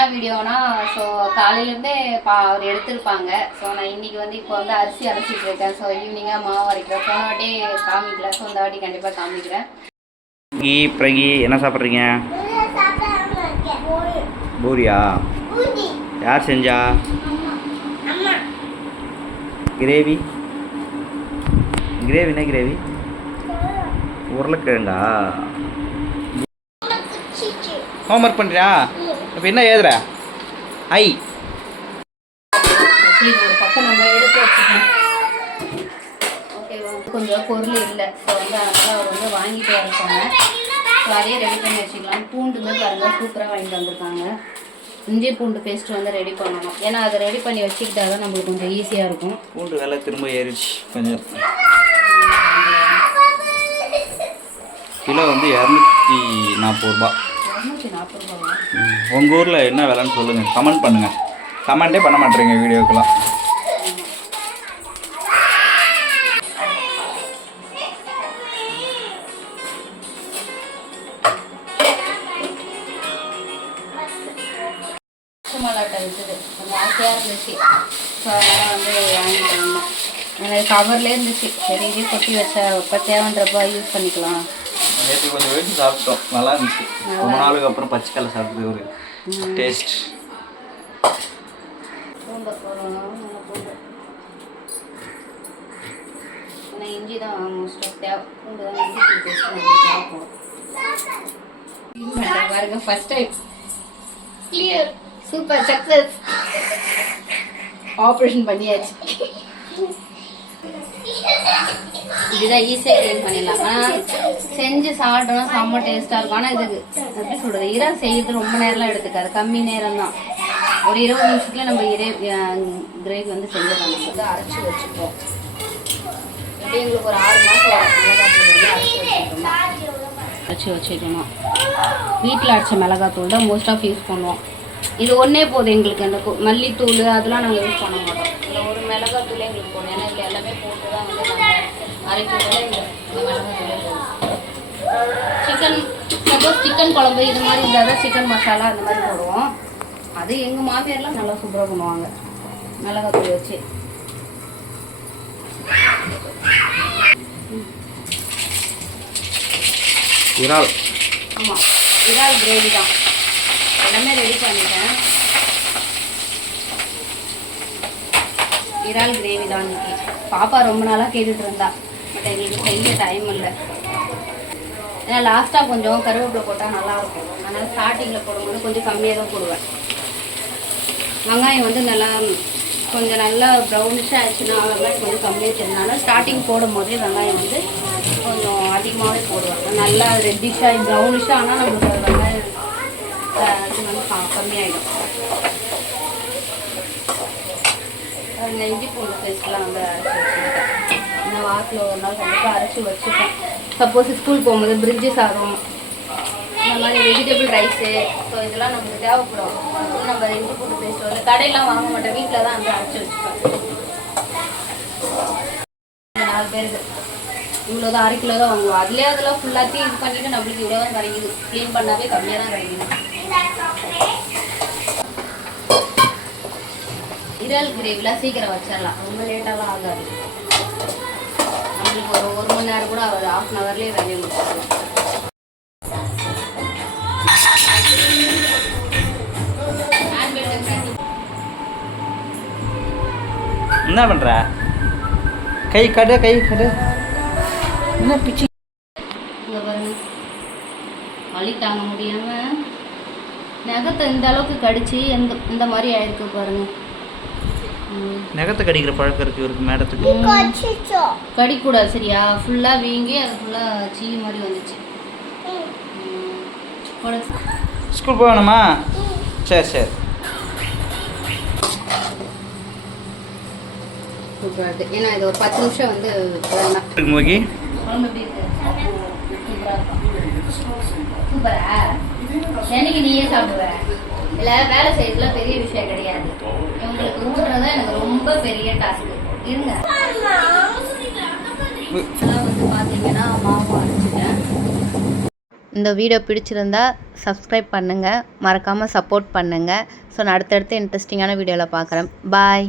என்ன வீடியோனா, ஸோ காலையிலேருந்தே அவர் எடுத்திருப்பாங்க. ஸோ நான் இன்னைக்கு வந்து இப்போ வந்து அரிசி அரைச்சிட்டு இருக்கேன். ஸோ ஈவினிங்காக மாவு அரைக்கிறேன். போன வாட்டி காமிக்கல, ஸோ இந்த வாட்டி கண்டிப்பாக காமிக்கிறேன். பிரகி என்ன சாப்பிட்றீங்க? பூரியா? யார் செஞ்சா? கிரேவி? கிரேவினா கிரேவி? உருளைக்கிழங்கா? ஹோம்ஒர்க் பண்ணுறியா? இப்போ என்ன எழுதுற? ஐ ஒரு பக்கம் நம்ம எடுத்து வச்சுக்கணும். ஓகேவா? கொஞ்சம் பொருள் இல்லை. ஸோ வந்து அதனால் அவர் வந்து வாங்கிட்டு வர சொன்னேன். ஸோ அதையே ரெடி பண்ணி வச்சுக்கலாம். பூண்டுமே பாருங்கள் சூப்பராக வாங்கிட்டு வந்திருக்காங்க. இஞ்சி பூண்டு பேஸ்ட்டு வந்து ரெடி பண்ணணும். ஏன்னா அதை ரெடி பண்ணி வச்சுக்கிட்டா தான் நம்மளுக்கு கொஞ்சம் ஈஸியாக இருக்கும். பூண்டு விலை திரும்ப ஏறிடுச்சு கொஞ்சம். கிலோ வந்து 240 ரூபா. 240 ரூபாவா? உங்கள் ஊரில் என்ன விலைன்னு சொல்லுங்கள், கமெண்ட் பண்ணுங்கள். கமெண்ட்டே பண்ண மாட்டேறீங்க வீடியோக்கெல்லாம். மலாட்டை இருக்குது, கொஞ்சம் ஆசையாக இருந்துச்சு. ஸோ அதனால் வந்து வாங்கிட்டு வந்தோம். எனக்கு கவர்லேயே இருந்துச்சு. சரி இதே கொட்டி வச்சா இப்போ தேவைன்றப்ப யூஸ் பண்ணிக்கலாம். நேற்று கொஞ்சம் வெயிட் சாப்பிட்டோம், நல்லா இருந்துச்சு. ரொம்ப நாளுக்கு அப்புறம் பச்சைக்கல்லை சாப்பிட்டது ஒரு டேஸ்ட். பூண்டை போடணும், பூண்டு. ஏன்னா இஞ்சி தான் மோஸ்ட்டாக தேவை. பூண்டு தான் இஞ்சி பூண்டு பேஸ்ட் நம்மளுக்கு தேவைப்படும். பாருங்க first time clear. Super success. Operation பண்ணியாச்சு. இதுதான் ஈஸியாக க்ளீன் பண்ணிடலாம். ஆனால் செஞ்சு சாப்பிட்டோம்னா செம்ம டேஸ்ட்டாக இருக்கும். ஆனால் இதுக்கு எப்படி சொல்கிறது, இறால் செய்யறது ரொம்ப நேரம்லாம் எடுத்துக்காது, கம்மி நேரம் தான். ஒரு 20 நிமிஷத்துல நம்ம கிரேவி வந்து செஞ்சிடலாம். நம்ம வந்து அரைச்சி வச்சுப்போம். இப்படி எங்களுக்கு ஒரு 6 மாதம் அரைச்சி வச்சுக்கணும். வீட்டில் அரைச்ச மிளகாத்தூள் தான் மோஸ்ட் ஆஃப் யூஸ் பண்ணுவோம். இது ஒன்றே போதும் எங்களுக்கு. அந்த மல்லித்தூள் அதெல்லாம் நாங்கள் யூஸ் பண்ண மாட்டோம். இல்லை ஒரு மிளகாத்தூளே எங்களுக்கு போடும். ஏன்னா இதில் எல்லாமே போட்டு தான் வந்து நாங்கள் அரைக்கிறதே இந்த மிளகாத்தூளே போடும். சிக்கன் சப்போஸ் சிக்கன் குழம்பு இது மாதிரி இருந்தால் தான் சிக்கன் மசாலா அந்த மாதிரி போடுவோம். அது எங்கள் மாமியார்லாம் நல்லா சூப்பராக பண்ணுவாங்க மிளகாத்தூள் வச்சு. இறால்? ஆமாம், இறால் கிரேவி தான். எல்லாமே ரெடி பண்ணிட்டேன். இறால் கிரேவி தான் இன்னைக்கு. பாப்பா ரொம்ப நாளாக கேட்டுட்டு இருந்தா, பட் எங்களுக்கு செய்ய டைம் இல்லை. ஏன்னா லாஸ்ட்டாக கொஞ்சம் கருவேப்பிலை போட்டால் நல்லாயிருக்கும். அதனால் ஸ்டார்டிங்கில் போடும்போது கொஞ்சம் கம்மியாக தான் போடுவேன். வெங்காயம் வந்து கொஞ்சம் நல்லா ப்ரௌனிஷாக ஆச்சுன்னா வெங்காயம் கொஞ்சம் கம்மியாக வச்சிருந்தாலும் ஸ்டார்டிங் போடும் போதே வெங்காயம் வந்து கொஞ்சம் அதிகமாகவே போடுவாங்க. நல்லா ரெட்டிஷாக ப்ரௌனிஷாக ஆனால் நம்மளுக்கு வெங்காயம் இது வந்து கம்மியாயிடும். அந்த இஞ்சி பூண்டு பேஸ்ட்லாம் வந்து அரைச்சி வச்சுருக்கேன். நான் வாரத்தில் ஒரு நாள் கண்டிப்பாக அரைச்சி வச்சுப்பேன். சப்போஸ் ஸ்கூல் போகும்போது பிரிட்ஜு சாதம் இந்த மாதிரி வெஜிடபிள் ரைஸு, ஸோ இதெல்லாம் நமக்கு தேவைப்படும். நம்ம இஞ்சி பூண்டு பேஸ்ட் வந்து கடையெல்லாம் வாங்க மாட்டேன், வீட்டில் தான் வந்து அரைச்சி வச்சுப்பேன். 4 பேருக்கு இவ்வளோதான், 1/2 கிலோ தான் வாங்குவோம். அதுலேயே அதெல்லாம் ஃபுல்லாத்தையும் இது பண்ணிவிட்டு நம்மளுக்கு இவ்வளோ தான் கிடைக்குது. க்ளீன் பண்ணாவே கம்மியாக தான் கிடைக்குது. இறால் கிரேவிலாம் சீக்கிரம் வச்சிடலாம், ரொம்ப லேட்டாலாம் ஆகாது. நம்மளுக்கு ஒரு 1 மணி நேரம் கூட ஆகாது, 1/2 ஹவர்லேயே வேலையை முடிச்சிடலாம். என்ன பண்ணுற? கை கடு என்ன பிச்சு? இங்கே பாருங்க, வலி தாங்க முடியாமல் நகத்தை இந்த அளவுக்கு கடிச்சு இந்த மாதிரி ஆயிருக்கு பாருங்க. நகத்தை கடிக்கிற பழக்கம் இருக்கு இவருக்கு மேடத்துக்கு. கடிக்கூடாது சரியா? ஃபுல்லாக வீங்கி அது ஃபுல்லாக சீ மாதிரி வந்துச்சு. ஸ்கூல் போகணுமா? சரி சூப்பராக இருக்குது. ஏன்னா இது ஒரு 10 நிமிஷம் வந்து மோகி குழம்பு எப்படி இருக்கு? சூப்பரா? என்னைக்கு நீயே சாப்பிடுவ? இல்லை, வேலை செய்யறதுலாம் பெரிய விஷயம் கிடையாது. இவங்களுக்கு ஊட்டுறதுதான் எனக்கு ரொம்ப பெரிய டாஸ்க்கு. இருங்க, இதெல்லாம் வந்து பார்த்தீங்கன்னா மாவு அரைச்சிட்டேன். இந்த வீடியோ பிடிச்சிருந்தா சப்ஸ்கிரைப் பண்ணுங்கள், மறக்காமல் சப்போர்ட் பண்ணுங்கள். ஸோ நான் அடுத்தடுத்து இன்ட்ரெஸ்டிங்கான வீடியோவில் பார்க்குறேன். பாய்.